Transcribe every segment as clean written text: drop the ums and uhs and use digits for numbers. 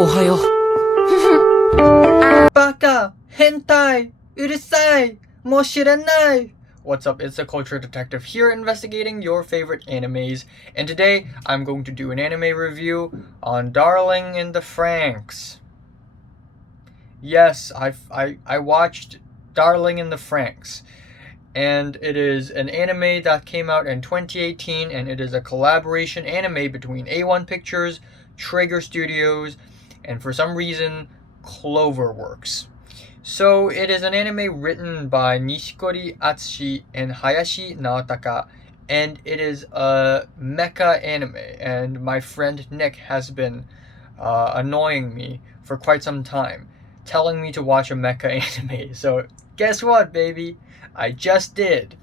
おはよう。Baka! Hentai! Urusai! Mo shiranai! What's up, it's the Culture Detective here investigating your favorite animes, and today I'm going to do an anime review on Darling in the Franxx. Yes, I watched Darling in the Franxx, and it is an anime that came out in 2018, and it is a collaboration anime between A1 Pictures, Traeger Studios, and for some reason, Cloverworks. So it is an anime written by Nishikori Atsushi and Hayashi Naotaka, and it is a mecha anime, and my friend Nick has been annoying me for quite some time, telling me to watch a mecha anime. So guess what, baby? I just did.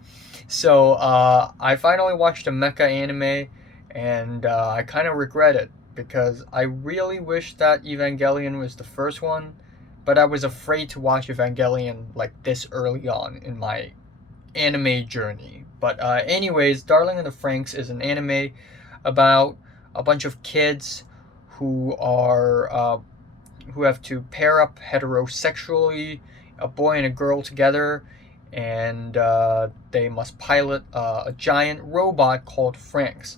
So I finally watched a mecha anime, and I kind of regret it because I really wish that Evangelion was the first one, but I was afraid to watch Evangelion like this early on in my anime journey. But anyways, Darling in the Franxx is an anime about a bunch of kids who are who have to pair up heterosexually, a boy and a girl together, and they must pilot a giant robot called FranXX,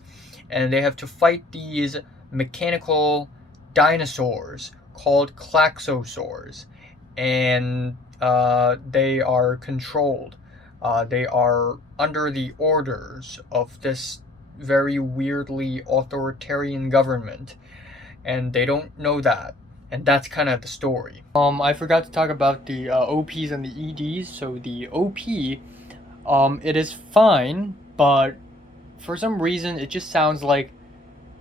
and they have to fight these mechanical dinosaurs called Klaxosaurs, and they are controlled. They are under the orders of this very weirdly authoritarian government, and they don't know that. And that's kind of the story. I forgot to talk about the OPs and the EDs. So the OP, it is fine, but for some reason it just sounds like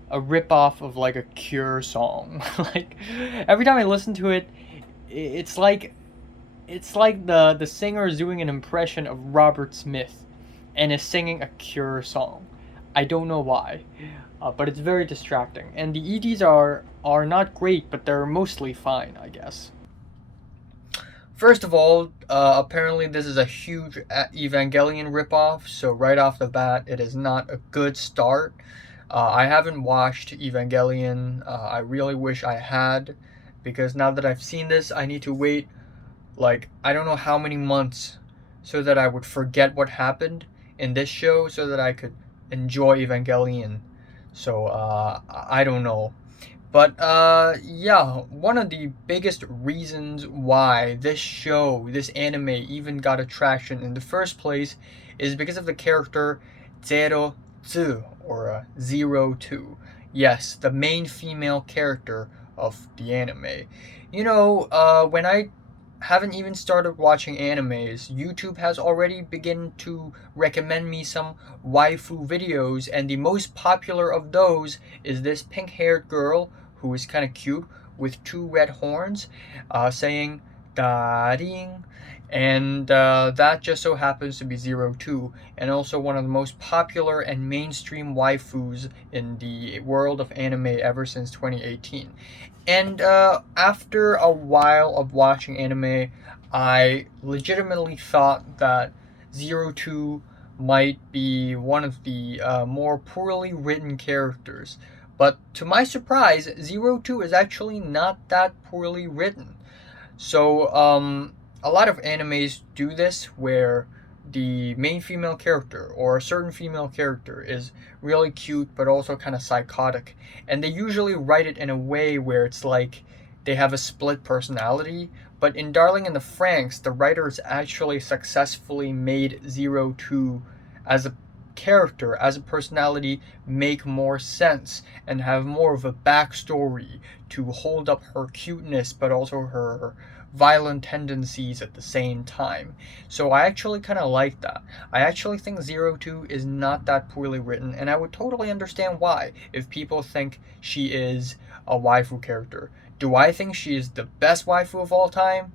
a ripoff of like a Cure song. Like every time I listen to it, it's like the singer is doing an impression of Robert Smith and is singing a Cure song. I don't know why, but it's very distracting. And the EDs are not great, but they're mostly fine, I guess. First of all, apparently this is a huge Evangelion ripoff, so right off the bat, it is not a good start. I haven't watched Evangelion. I really wish I had, because now that I've seen this, I need to wait, like, I don't know how many months so that I would forget what happened in this show so that I could enjoy Evangelion. So, I don't know. But, yeah, one of the biggest reasons why this show, this anime, even got attraction in the first place is because of the character Zero Two, or 02. Yes, the main female character of the anime. You know, when I haven't even started watching animes, YouTube has already begun to recommend me some waifu videos, and the most popular of those is this pink-haired girl who is kind of cute with two red horns, saying "daring," and that just so happens to be 02, and also one of the most popular and mainstream waifus in the world of anime ever since 2018. And after a while of watching anime, I legitimately thought that 02 might be one of the more poorly written characters. But to my surprise, 02 is actually not that poorly written. So, a lot of animes do this where the main female character or a certain female character is really cute but also kind of psychotic, and they usually write it in a way where it's like they have a split personality. But in Darling in the Franxx, the writers actually successfully made 02 as a character, as a personality, make more sense and have more of a backstory to hold up her cuteness but also her violent tendencies at the same time. So I actually kind of like that. I actually think 02 is not that poorly written, and I would totally understand why if people think she is a waifu character. Do I think she is the best waifu of all time?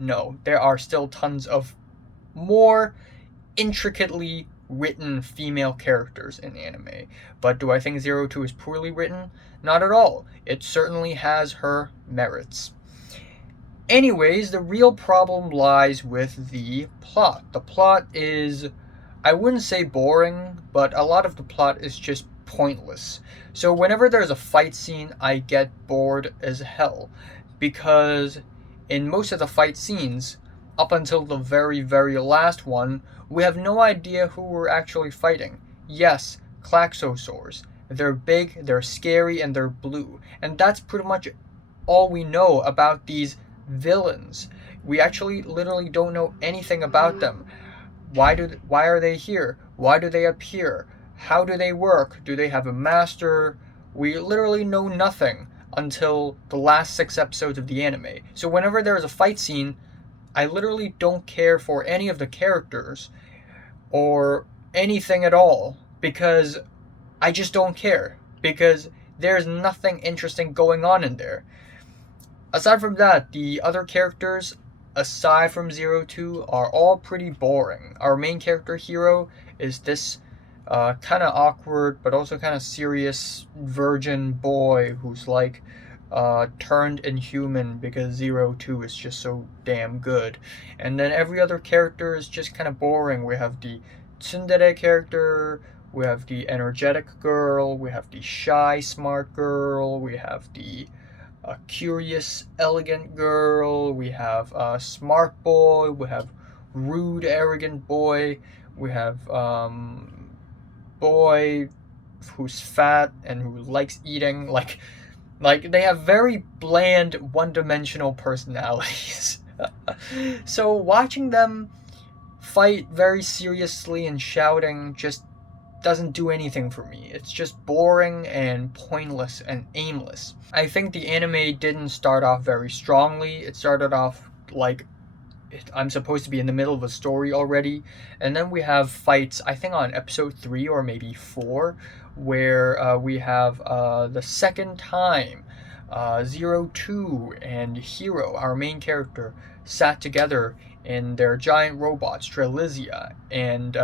No, there are still tons of more intricately written female characters in anime. But do I think 02 is poorly written? Not at all. It certainly has her merits. Anyways, the real problem lies with the plot. The plot is, I wouldn't say boring, but a lot of the plot is just pointless. So whenever there's a fight scene, I get bored as hell, because in most of the fight scenes, up until the very, very last one, we have no idea who we're actually fighting. Yes, Klaxosaurs. They're big, they're scary, and they're blue. And that's pretty much all we know about these villains. We actually literally don't know anything about them. Why are they here? Why do they appear? How do they work? Do they have a master? We literally know nothing until the last 6 episodes of the anime. So whenever there is a fight scene, I literally don't care for any of the characters or anything at all, because I just don't care, because there's nothing interesting going on in there. Aside from that, the other characters, aside from Zero Two, are all pretty boring. Our main character, Hero, is this kind of awkward but also kind of serious virgin boy who's like turned inhuman because Zero Two is just so damn good. And then every other character is just kind of boring. We have the tsundere character, we have the energetic girl, we have the shy smart girl, we have the curious elegant girl, we have smart boy, we have rude arrogant boy, we have boy who's fat and who likes eating. Like they have very bland, one-dimensional personalities. So watching them fight very seriously and shouting just doesn't do anything for me. It's just boring and pointless and aimless. I think the anime didn't start off very strongly. It started off like I'm supposed to be in the middle of a story already, and then we have fights, I think on episode 3 or maybe 4, where we have the second time Zero Two and Hero, our main character, sat together in their giant robot Strelitzia, and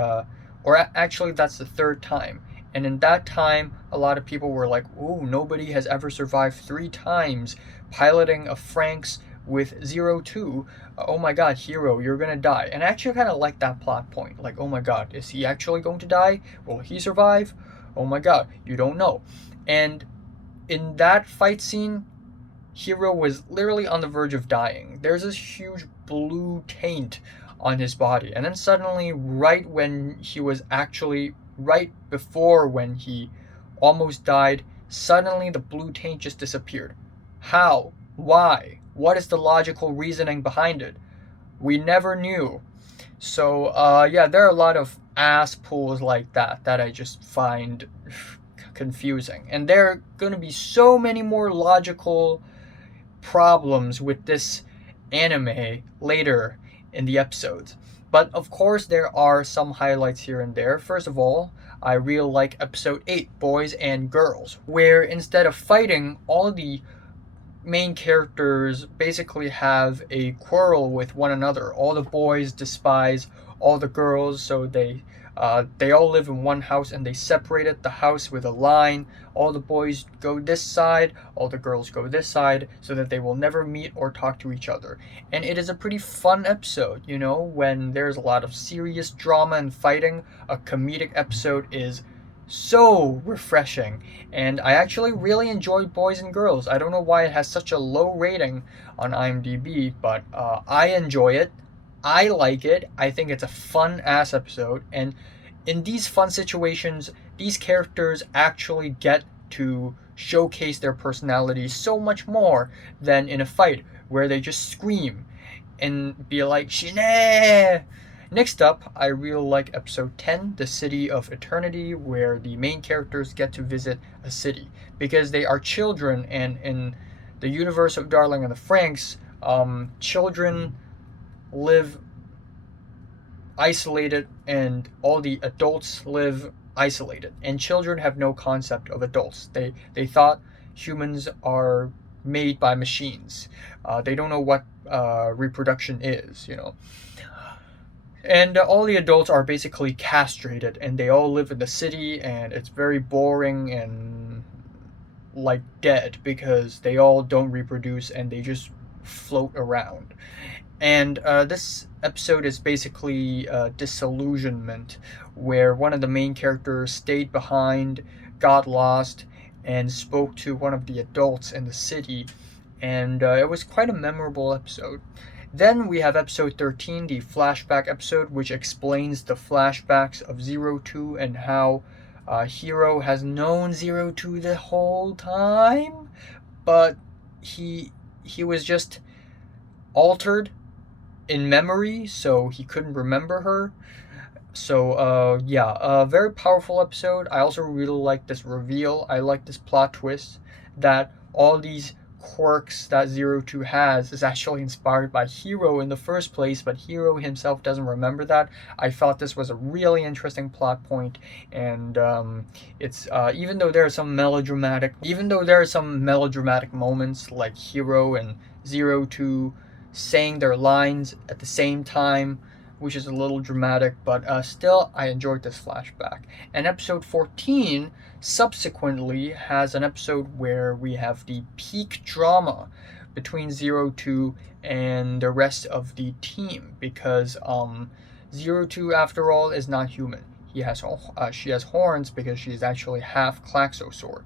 actually that's the third time. And in that time, a lot of people were like, "Ooh, nobody has ever survived 3 times piloting a FranXX with Zero Two. Oh my God, Hero, you're gonna die." And I actually kind of like that plot point. Like, oh my God, is he actually going to die? Will he survive? Oh my God, you don't know. And in that fight scene, Hero was literally on the verge of dying. There's this huge blue taint on his body, and then suddenly, right before when he almost died, suddenly the blue taint just disappeared. How? Why? What is the logical reasoning behind it? We never knew. So yeah, there are a lot of ass pulls like that I just find confusing, and there are going to be so many more logical problems with this anime later in the episodes. But of course, there are some highlights here and there. First of all, I really like episode 8, Boys and Girls, where instead of fighting, all the main characters basically have a quarrel with one another. All the boys despise all the girls, so they all live in one house, and they separated the house with a line. All the boys go this side, all the girls go this side, so that they will never meet or talk to each other. And it is a pretty fun episode, you know, when there's a lot of serious drama and fighting. A comedic episode is so refreshing, and I actually really enjoyed Boys and Girls. I don't know why it has such a low rating on IMDb, but I enjoy it. I like it. I think it's a fun ass episode, and in these fun situations, these characters actually get to showcase their personalities so much more than in a fight where they just scream and be like, "Shine!" Next up, I really like episode 10, The City of Eternity, where the main characters get to visit a city because they are children, and in the universe of Darling and the Franxx, children live isolated and all the adults live isolated, and children have no concept of adults. They thought humans are made by machines. They don't know what reproduction is, you know. And all the adults are basically castrated, and they all live in the city, and it's very boring and like dead because they all don't reproduce and they just float around. And this episode is basically disillusionment, where one of the main characters stayed behind got lost and spoke to one of the adults in the city, and it was quite a memorable episode. Then we have episode 13, the flashback episode, which explains the flashbacks of Zero Two and how Hero has known Zero Two the whole time, but he was just altered in memory, so he couldn't remember her. So yeah, a very powerful episode. I also really like this reveal. I like this plot twist that all these quirks that Zero Two has is actually inspired by Hero in the first place, but Hero himself doesn't remember that. I thought this was a really interesting plot point, and it's even though there are some melodramatic moments like Hero and Zero Two saying their lines at the same time, which is a little dramatic, but still, I enjoyed this flashback. And episode 14 subsequently has an episode where we have the peak drama between Zero Two and the rest of the team, because Zero Two, after all, is not human. She has horns because she's actually half Klaxosaur.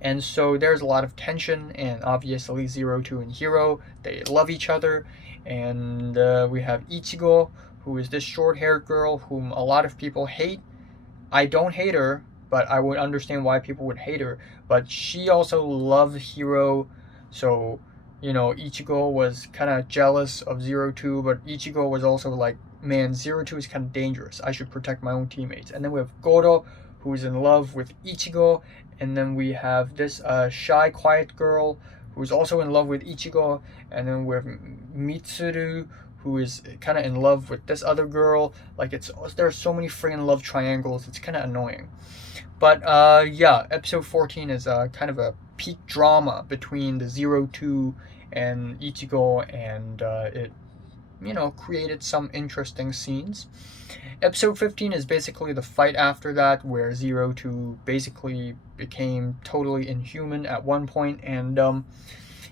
And so there's a lot of tension, and obviously Zero Two and Hero, they love each other. And we have Ichigo, who is this short-haired girl whom a lot of people hate. I don't hate her, but I would understand why people would hate her. But she also loved Hero, so, Ichigo was kind of jealous of Zero Two, but Ichigo was also like, man, Zero Two is kind of dangerous. I should protect my own teammates. And then we have Goro, who is in love with Ichigo, and then we have this shy, quiet girl who's also in love with Ichigo, and then we have Mitsuru, who is kind of in love with this other girl. Like, there are so many freaking love triangles, it's kind of annoying. But yeah, episode 14 is kind of a peak drama between the Zero Two and Ichigo, and it created some interesting scenes. Episode 15 is basically the fight after that, where Zero Two basically became totally inhuman at one point, and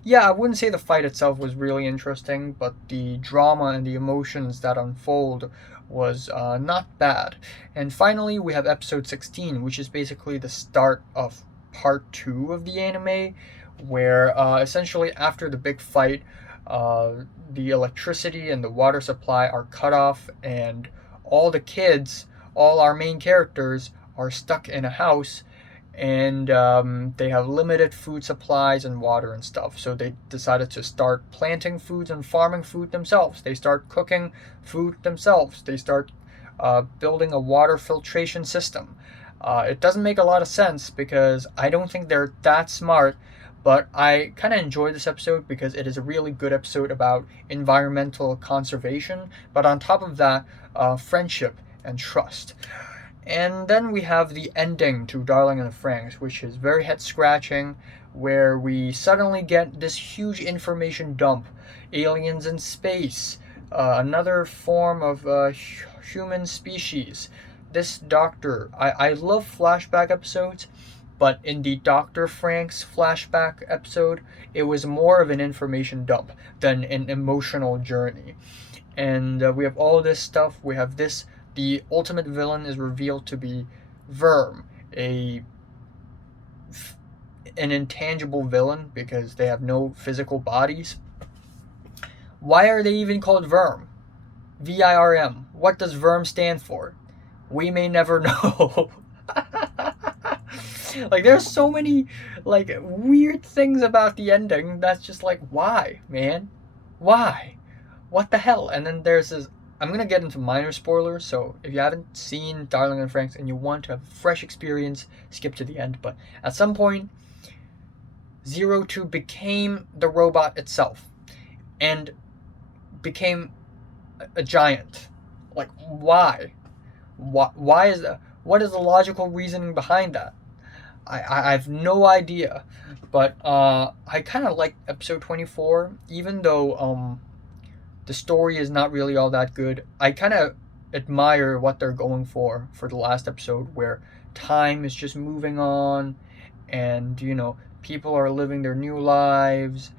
yeah, I wouldn't say the fight itself was really interesting, but the drama and the emotions that unfold was not bad. And finally, we have episode 16, which is basically the start of part 2 of the anime, where essentially after the big fight, the electricity and the water supply are cut off, and all the kids, all our main characters, are stuck in a house, and they have limited food supplies and water and stuff. So they decided to start planting foods and farming food themselves. They start cooking food themselves. They start building a water filtration system. It doesn't make a lot of sense because I don't think they're that smart, but I kind of enjoy this episode because it is a really good episode about environmental conservation, but on top of that, friendship and trust. And then we have the ending to Darling in the Franxx, which is very head-scratching, where we suddenly get this huge information dump. Aliens in space, another form of human species. This doctor, I love flashback episodes, but in the Dr. FranXX flashback episode, it was more of an information dump than an emotional journey. And we have all this stuff. We have this. The ultimate villain is revealed to be Verm, an intangible villain because they have no physical bodies. Why are they even called Verm? VIRM. What does Verm stand for? We may never know. Like, there's so many weird things about the ending that's just like, why, man? Why? What the hell? And then there's this. I'm going to get into minor spoilers, so if you haven't seen Darling in the Franxx and you want to have a fresh experience, skip to the end. But at some point, Zero Two became the robot itself and became a giant. Like, why? Why is that? What is the logical reasoning behind that? I have no idea. But I kind of like episode 24, even though the story is not really all that good. I kind of admire what they're going for the last episode, where time is just moving on, and people are living their new lives,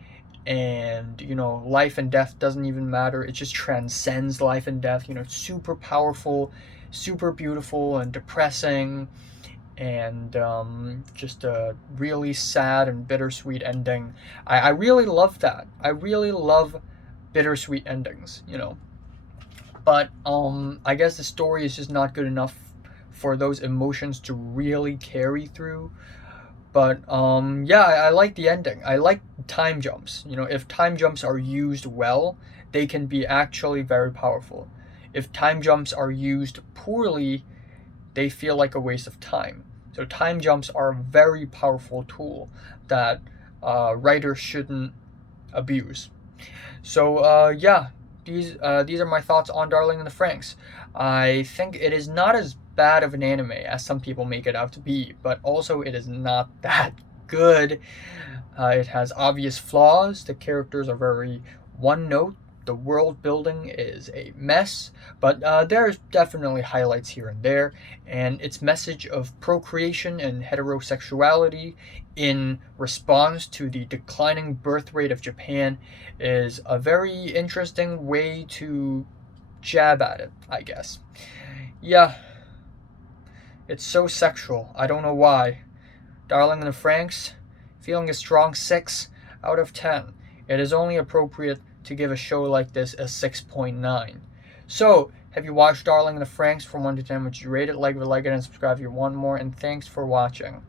and life and death doesn't even matter. It just transcends life and death. It's super powerful, super beautiful, and depressing. and just a really sad and bittersweet ending. I really love that. I really love bittersweet endings, you know. But I guess the story is just not good enough for those emotions to really carry through. But yeah, I like the ending. I like time jumps. You know, if time jumps are used well, they can be actually very powerful. If time jumps are used poorly, they feel like a waste of time. So time jumps are a very powerful tool that writers shouldn't abuse. So yeah, these are my thoughts on Darling in the Franxx. I think it is not as bad of an anime as some people make it out to be, but also it is not that good. It has obvious flaws. The characters are very one note. The world building is a mess, but there's definitely highlights here and there. And its message of procreation and heterosexuality in response to the declining birth rate of Japan is a very interesting way to jab at it, I guess. Yeah, it's so sexual. I don't know why. Darling in the Franxx, feeling a strong 6 out of 10. It is only appropriate to give a show like this a 6.9. So, have you watched Darling in the Franxx? From 1 to 10, would you rate it? Like it, and subscribe if you want more, and thanks for watching.